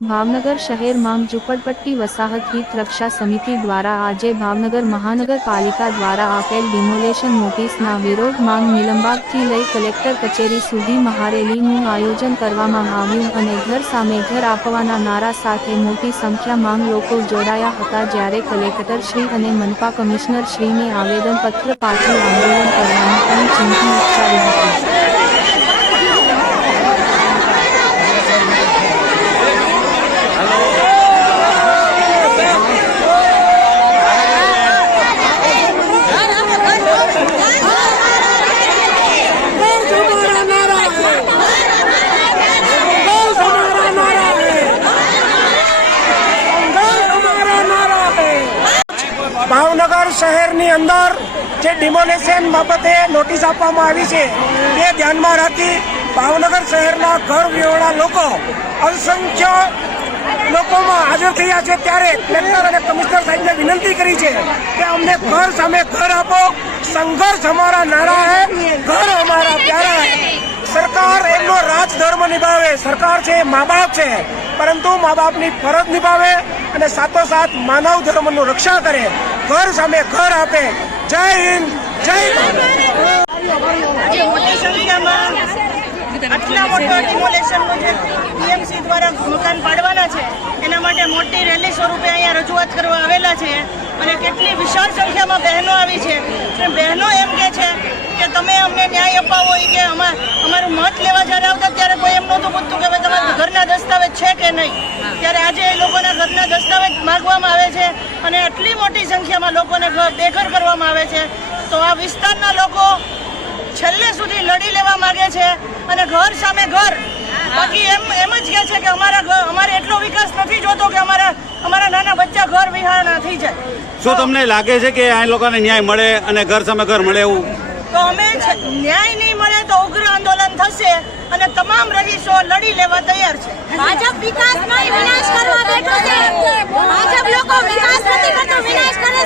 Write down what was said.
ભાવનગર શહેર માંગ ઝૂંપડપટ્ટી વસાહત હિત રક્ષા સમિતિ દ્વારા આજે ભાવનગર મહાનગરપાલિકા દ્વારા આપેલ ડિમોલેશન નોટિસના વિરોધ માંગ નિલંબાગથી લઈ કલેક્ટર કચેરી સુધી મહારેલીનું આયોજન કરવામાં આવ્યું અને ઘર સામે ઘર આપવાના નારા સાથે મોટી સંખ્યામાં લોકો જોડાયા હતા, જ્યારે કલેક્ટર શ્રી અને મનપા કમિશનર શ્રીને આવેદનપત્ર પાઠવી આંદોલન કરવાની પણ ચીમકી ઉચ્ચારી હતી। ભાવનગર શહેરની અંદર જે ડિમોલેશન બાબતે નોટિસ આપવામાં આવી છે તે ધ્યાનમાં રાખી ભાવનગર શહેરના ઘર વિહોણા લોકો અસંખ્ય લોકોમાં હાજર થયા છે, ત્યારે કલેક્ટર અને કમિશનર સાહેબને વિનંતી કરી છે કે અમને ઘર સામે ઘર આપો, સંઘર્ષ હમારા નારા હે, ઘર હમારા પ્યારા હે। સરકાર એમનો રાજધર્મ નિભાવે, સરકાર છે મા બાપ છે, પરંતુ મા બાપની ફરજ નિભાવે અને સાથોસાથ માનવ ધર્મનું રક્ષા કરે, ઘર સામે ઘર આપે। જય હિન્દ, જય આજે મોટી સંખ્યામાં આટલા મોટા ડિમોલેશનનું જે ટીએમસી દ્વારા મકાન પાડવાના છે એના માટે મોટી રેલી સ્વરૂપે અહીંયા રજૂઆત કરવા આવેલા છે અને કેટલી વિશાળ સંખ્યામાં બહેનો આવી છે। બહેનો એમ કે છે કે તમે અમને ન્યાય અપાવો, કે અમારું મત લેવા જ્યારે આવતા ત્યારે કોઈ એમ નહોતું પૂછતું કે ભાઈ તમારા ઘરના દસ્તાવેજ છે કે નહીં, ત્યારે આજે એ લોકોના ઘરના દસ્તાવેજ માગવામાં આવે છે અને આટલી મોટી સંખ્યામાં લોકોને બેઘર કરવામાં આવે છે। તો આ વિસ્તારના લોકો છેલ્લે સુધી લડી લેવા માંગે છે અને ઘર સામે ઘર, બાકી એમ જ કહે છે કે અમારે એટલો વિકાસ નથી જોતો કે અમારા નાના બચ્ચા ઘર વિહાણા થઈ જાય। શું તમને લાગે છે કે આ લોકોને ન્યાય મળે અને ઘર સામે ઘર મળે એવું? તો અમે ન્યાય નહીં મળે તો ઉગ્ર આંદોલન થશે અને તમામ રહીશો લડી લેવા તૈયાર છે। ભાજપ વિકાસ નહીં વિનાશ કરવા બેઠો છે। ભાજપ લોકો વિકાસ નથી કરતો, વિનાશ કરે